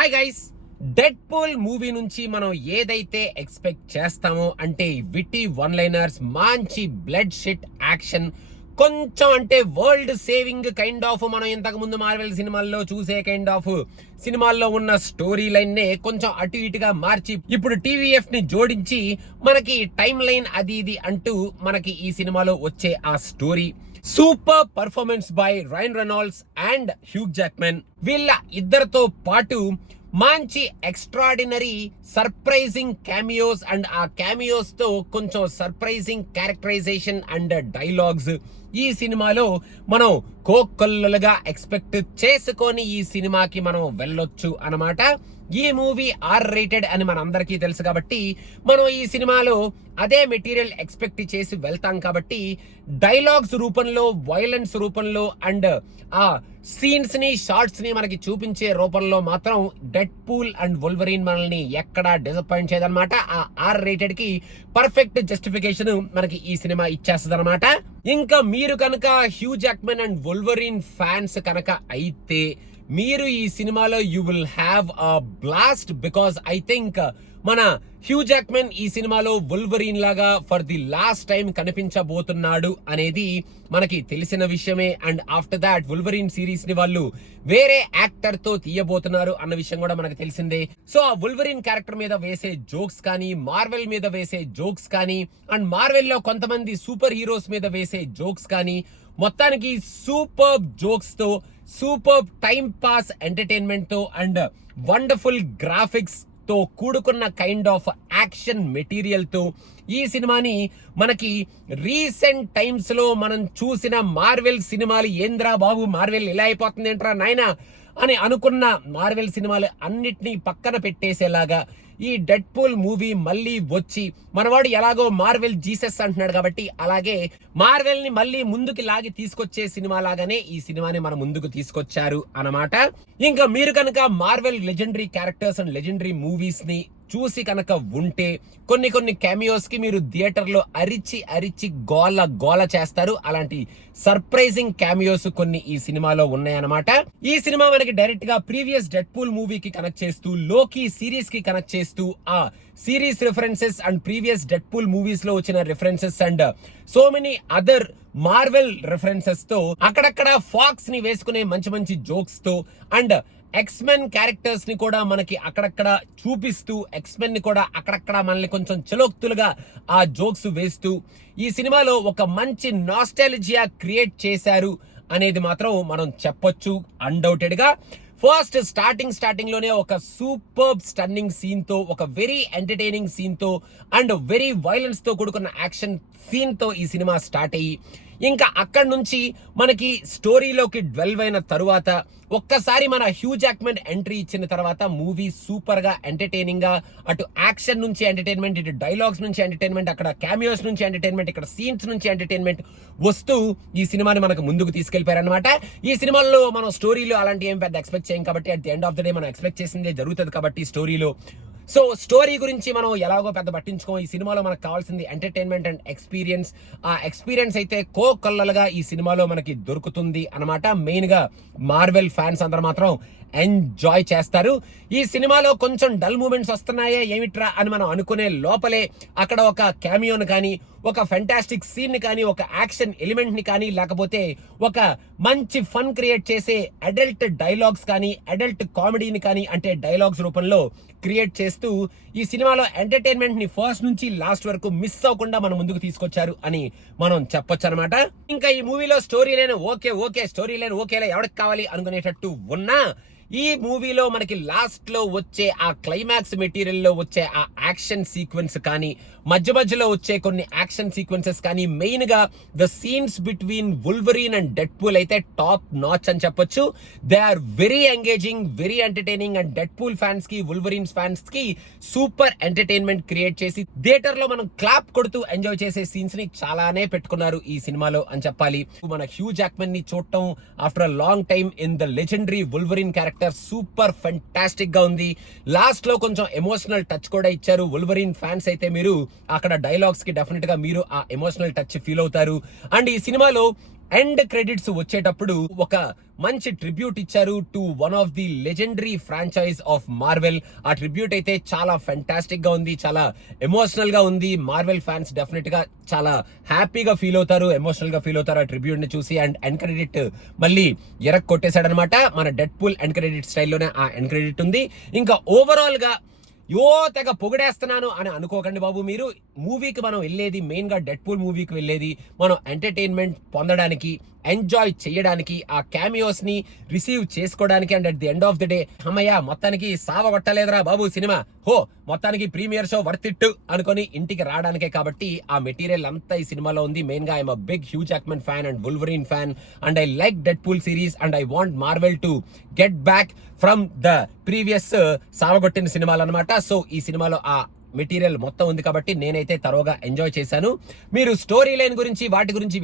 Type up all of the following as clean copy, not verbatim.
Hi guys, dead pool movie నుంచి మనం ఏదైతే ఎక్స్పెక్ట్ చేస్తామో అంటే విటీ వన్ లైనర్స్, మంచి బ్లడ్ షిట్ యాక్షన్, కొంచెం అంటే వరల్డ్ సేవింగ్ కైండ్ ఆఫ్ మనం ఇంతకు ముందు మార్వెల్ సినిమాల్లో చూసే కైండ్ ఆఫ్ సినిమాల్లో ఉన్న స్టోరీ లైన్ నే కొంచెం అటు ఇటుగా మార్చి ఇప్పుడు టీవీఎఫ్ ని జోడించి మనకి టైం లైన్ అది ఇది అంటూ మనకి ఈ సినిమాలో వచ్చే ఆ story super performance by rain Reynolds and huge జాక్మెన్. వీళ్ళ ఇద్దరితో పాటు మంచి ఎక్స్ట్రాడినరీ సర్ప్రైజింగ్ క్యామియోస్ అండ్ ఆ క్యామియోస్ తో కొంచెం సర్ప్రైజింగ్ క్యారెక్టరైజేషన్ అండ్ డైలాగ్స్ ఈ సినిమాలో మనం కోకొల్లలుగా ఎక్స్పెక్ట్ చేసుకొని ఈ సినిమాకి మనం వెళ్ళొచ్చు అన్నమాట. ఈ మూవీ R-rated అని మనందరికీ తెలుసు కాబట్టి మనం ఈ సినిమాలో అదే మెటీరియల్ ఎక్స్పెక్ట్ చేసి వెళ్తాం కాబట్టి డైలాగ్స్ రూపంలో, వైలెన్స్ రూపంలో అండ్ ఆ సీన్స్ ని, షార్ట్స్ ని మనకి చూపించే రూపంలో మాత్రం డెడ్ పూల్ అండ్ వోల్వరీన్ మనల్ని ఎక్కడా డిసప్పాయింట్ చేయదన్నమాట. ఆ R-rated కి పర్ఫెక్ట్ జస్టిఫికేషన్ మనకి ఈ సినిమా ఇచ్చేస్తుంది అనమాట. ఇంకా మీరు కనుక హ్యూ జాక్మెన్ అండ్ వోల్వరీన్ ఫ్యాన్స్ కనుక అయితే మీరు ఈ సినిమాలో you will have a blast, because I think మన హ్యూ జాక్మెన్ ఈ సినిమాలో వోల్వరీన్ లాగా ఫర్ ది లాస్ట్ టైం కనిపించబోతున్నాడు అనేది మనకి తెలిసిన విషయమే. అండ్ ఆఫ్టర్ దాట్ వోల్వరీన్ సిరీస్ ని వాళ్ళు వేరే యాక్టర్ తో తీయబోతున్నారు అన్న విషయం కూడా మనకు తెలిసిందే. సో ఆ వోల్వరీన్ క్యారెక్టర్ మీద వేసే జోక్స్ కానీ, మార్వెల్ మీద వేసే జోక్స్ కానీ, అండ్ మార్వెల్ లో కొంతమంది సూపర్ హీరోస్ మీద వేసే జోక్స్ కానీ, మొత్తానికి సూపర్ జోక్స్ తో, సూపర్ టైం పాస్ ఎంటర్టైన్మెంట్ తో అండ్ వండర్ఫుల్ గ్రాఫిక్స్ తో కూడుకున్న కైండ్ ఆఫ్ యాక్షన్ మెటీరియల్ తో ఈ సినిమాని మనకి రీసెంట్ టైమ్స్ లో మనం చూసిన మార్వెల్ సినిమాలు ఏంద్రా బాబు, మార్వెల్ ఇలా అయిపోతుంది ఏంట్రా నాయనా అని అనుకున్న మార్వెల్ సినిమాలు అన్నిటినీ పక్కన పెట్టేసేలాగా ఈ డెడ్ పూల్ మూవీ మళ్ళీ వచ్చి, మనవాడు ఎలాగో మార్వెల్ జీసస్ అంటున్నాడు కాబట్టి అలాగే మార్వెల్ ని మళ్ళీ ముందుకు లాగి తీసుకొచ్చే సినిమా లాగానే ఈ సినిమాని మన ముందుకు తీసుకొచ్చారు అన్నమాట. ఇంకా మీరు కనుక Marvel legendary characters and legendary movies ని చూసి కనుక ఉంటే కొన్ని క్యామియోస్ కి మీరు థియేటర్ లో అరిచి గోల చేస్తారు. అలాంటి సర్ప్రైజింగ్ క్యామియోస్ కొన్ని ఈ సినిమాలో ఉన్నాయన్నమాట. ఈ సినిమా మనకి డైరెక్ట్ గా ప్రీవియస్ డెడ్ పూల్ మూవీకి కనెక్ట్ చేస్తూ, లోకి సిరీస్ కి కనెక్ట్ చేస్తూ, ఆ series references and previous dead pool movies లో వచ్చిన references and so many other Marvel references తో అక్కడక్కడ ఫాక్స్ ని వేసుకునే మంచి జోక్స్ తో అండ్ ఎక్స్మెన్ క్యారెక్టర్స్ ని కూడా మనకి అక్కడక్కడ చూపిస్తూ, ఎక్స్మెన్ ని కూడా అక్కడక్కడ మనల్ని కొంచెం చలోక్తులుగా ఆ జోక్స్ వేస్తూ ఈ సినిమాలో ఒక మంచి నాస్టాలజియా క్రియేట్ చేశారు అనేది మాత్రం మనం చెప్పొచ్చు అన్డౌటెడ్ గా. ఫస్ట్ స్టార్టింగ్ లోనే ఒక సూపర్ స్టన్నింగ్ సీన్ తో, ఒక వెరీ ఎంటర్టైనింగ్ సీన్ తో అండ్ వెరీ వైలెన్స్ తో కూడుకున్న యాక్షన్ సీన్ తో ఈ సినిమా స్టార్ట్ అయ్యి ఇంకా అక్కడి నుంచి మనకి స్టోరీలోకి డ్వెల్వ్ అయిన తరువాత ఒక్కసారి మన హ్యూ జాక్మెన్ ఎంట్రీ ఇచ్చిన తర్వాత మూవీ సూపర్ గా ఎంటర్టైనింగ్ గా, అటు యాక్షన్ నుంచి ఎంటర్టైన్మెంట్, ఇటు డైలాగ్స్ నుంచి ఎంటర్టైన్మెంట్, అక్కడ క్యామియోస్ నుంచి ఎంటర్టైన్మెంట్, ఇక్కడ సీన్స్ నుంచి ఎంటర్టైన్మెంట్ వస్తూ ఈ సినిమాని మనకు ముందుకు తీసుకెళ్లిపోయారు అనమాట. ఈ సినిమాల్లో మనం స్టోరీలో అలాంటి ఏం పెద్ద ఎక్స్పెక్ట్ చేయం కాబట్టి at the end of the day మనం ఎక్స్పెక్ట్ చేసిందే జరుగుతుంది కాబట్టి స్టోరీలో. సో స్టోరీ గురించి మనం ఎలాగో పెద్ద పట్టించుకోం. ఈ సినిమాలో మనకు కావాల్సింది ఎంటర్టైన్మెంట్ అండ్ ఎక్స్పీరియన్స్. ఆ ఎక్స్పీరియన్స్ అయితే కోకొల్లలుగా ఈ సినిమాలో మనకి దొరుకుతుంది అనమాట. మెయిన్ గా మార్వెల్ ఫ్యాన్స్ అందరూ మాత్రం ఎంజాయ్ చేస్తారు. ఈ సినిమాలో కొంచెం డల్ మూమెంట్స్ వస్తున్నాయే ఏమిట్రా అని మనం అనుకునే లోపలే అక్కడ ఒక క్యామియోని కానీ, ఒక ఫెంటాస్టిక్ సీన్ ని కానీ, ఒక యాక్షన్ ఎలిమెంట్ ని కానీ, లేకపోతే ఒక మంచి ఫన్ క్రియేట్ చేసే అడల్ట్ డైలాగ్స్ కానీ, అడల్ట్ కామెడీని కానీ, అంటే డైలాగ్స్ రూపంలో క్రియేట్ చేస్తూ ఈ సినిమాలో ఎంటర్టైన్మెంట్ ని ఫస్ట్ నుంచి లాస్ట్ వరకు మిస్ అవ్వకుండా మన ముందుకు తీసుకొచ్చారు అని మనం చెప్పొచ్చు అనమాట. ఇంకా ఈ మూవీలో story line okay story line ఓకేలా ఎవరికి కావాలి అనుకునేటట్టు ఉన్నా ఈ మూవీలో మనకి లాస్ట్ లో వచ్చే ఆ క్లైమాక్స్ మెటీరియల్ లో వచ్చే ఆ యాక్షన్ సీక్వెన్స్ కానీ, మధ్యలో వచ్చే కొన్ని యాక్షన్ సీక్వెన్సెస్ కానీ, మెయిన్ గా the scenes between Wolverine and Deadpool అయితే టాప్ నాచ్ అని చెప్పొచ్చు. They are very engaging, very entertaining and Deadpool fans కి, వోల్వరీన్ ఫ్యాన్స్ కి సూపర్ ఎంటర్టైన్మెంట్ క్రియేట్ చేసి థియేటర్ లో మనం క్లాప్ కొడుతూ ఎంజాయ్ చేసే సీన్స్ ని చాలానే పెట్టుకున్నారు ఈ సినిమాలో అని చెప్పాలి. మన హ్యూ జాక్మెన్ ని చూడటం after a long time in the legendary Wolverine character super fantastic గా ఉంది. లాస్ట్ లో కొంచెం ఎమోషనల్ టచ్ కూడా ఇచ్చారు. వోల్వరీన్ ఫ్యాన్స్ అయితే మీరు అక్కడ డైలాగ్స్ కి డెఫినెట్ గా మీరు ఆ ఎమోషనల్ టచ్ ఫీల్ అవుతారు. అండ్ ఈ సినిమాలో ఎండ్ క్రెడిట్స్ వచ్చేటప్పుడు ఒక మంచి ట్రిబ్యూట్ ఇచ్చారు to one of the legendary franchise of Marvel. ఆ ట్రిబ్యూట్ అయితే చాలా ఫెంటాస్టిక్ గా ఉంది, చాలా ఎమోషనల్ గా ఉంది. మార్వెల్ ఫ్యాన్స్ డెఫినెట్ గా చాలా హ్యాపీగా ఫీల్ అవుతారు, ఎమోషనల్ గా ఫీల్ అవుతారు ఆ ట్రిబ్యూట్ ని చూసి. అండ్ ఎండ్ క్రెడిట్ మళ్ళీ కొట్టేశాడనమాట. మన డెడ్ పూల్ ఎండ్ క్రెడిట్ స్టైల్లోనే ఆ ఎండ్ క్రెడిట్ ఉంది. ఇంకా ఓవరాల్ గా తెగ పొగిడేస్తున్నాను అని అనుకోకండి బాబు మీరు. మూవీకి మనం వెళ్ళేది మెయిన్ గా డెడ్ పూల్ మూవీకి వెళ్ళేది మనం ఎంటర్టైన్మెంట్ పొందడానికి, ఎంజాయ్ చేయడానికి, ఆ క్యామియోస్ ని రిసీవ్ చేసుకోవడానికి. And at the end of the day అమ్మయ్య మొత్తానికి సావగొట్టలేదురా బాబు సినిమా, మొత్తానికి ప్రీమియర్ షో వర్త్ ఇట్ అనుకొని ఇంటికి రావడానికే. కాబట్టి ఆ మెటీరియల్ అంతా ఈ సినిమాలో ఉంది. మెయిన్ గా I'm a big Hugh Jackman fan and Wolverine fan and I like Deadpool series and I want Marvel to get back from the previous సావగొట్టిన సినిమాలు అనమాట. సో ఈ సినిమాలో ఆ మెటీరియల్ మొత్తం ఉంది కాబట్టి నేనైతే తరోగా ఎంజాయ్ చేశాను. మీరు స్టోరీ లైన్ గురించి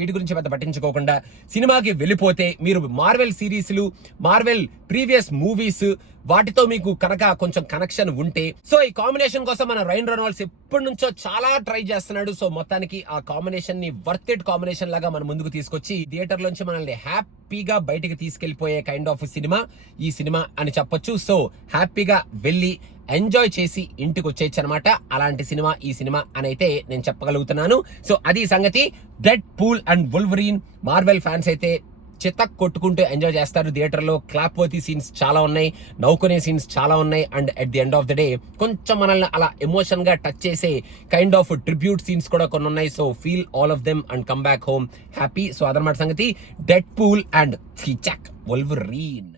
వీటి గురించి పెద్ద పట్టించుకోకుండా సినిమాకి వెళ్ళిపోతే మీరు మార్వెల్ సిరీస్లు, మార్వెల్ ప్రీవియస్ మూవీస్ వాటితో మీకు కనుక కొంచెం కనెక్షన్ ఉంటే, సో ఈ కాంబినేషన్ కోసం మన రైన్ రెనాల్డ్స్ ఎప్పటి నుంచో చాలా ట్రై చేస్తున్నాడు. సో మొత్తానికి ఆ కాంబినేషన్ ని వర్త్ ఇట్ కాంబినేషన్ లాగా మన ముందుకు తీసుకొచ్చి థియేటర్ లోంచి మనల్ని హ్యాపీగా బయటికి తీసుకెళ్లిపోయే కైండ్ ఆఫ్ సినిమా ఈ సినిమా అని చెప్పొచ్చు. సో హ్యాపీగా వెళ్ళి ఎంజాయ్ చేసి ఇంటికి వచ్చేయచ్చు అనమాట. అలాంటి సినిమా ఈ సినిమా అని అయితే నేను చెప్పగలుగుతున్నాను. సో అది సంగతి. Deadpool and Wolverine Marvel fans అయితే చితక్ కొట్టుకుంటూ ఎంజాయ్ చేస్తారు థియేటర్ లో. క్లాప్ వర్తీ సీన్స్ చాలా ఉన్నాయి, నవ్వుకునే సీన్స్ చాలా ఉన్నాయి. And at the end of the day కొంచెం మనల్ని అలా ఎమోషన్ గా టచ్ చేసే కైండ్ ఆఫ్ ట్రిబ్యూట్ సీన్స్ కూడా కొన్ని ఉన్నాయి. So feel all of them and come back home happy. So అదనమాట సంగతి. Deadpool and వుల్వరీన్.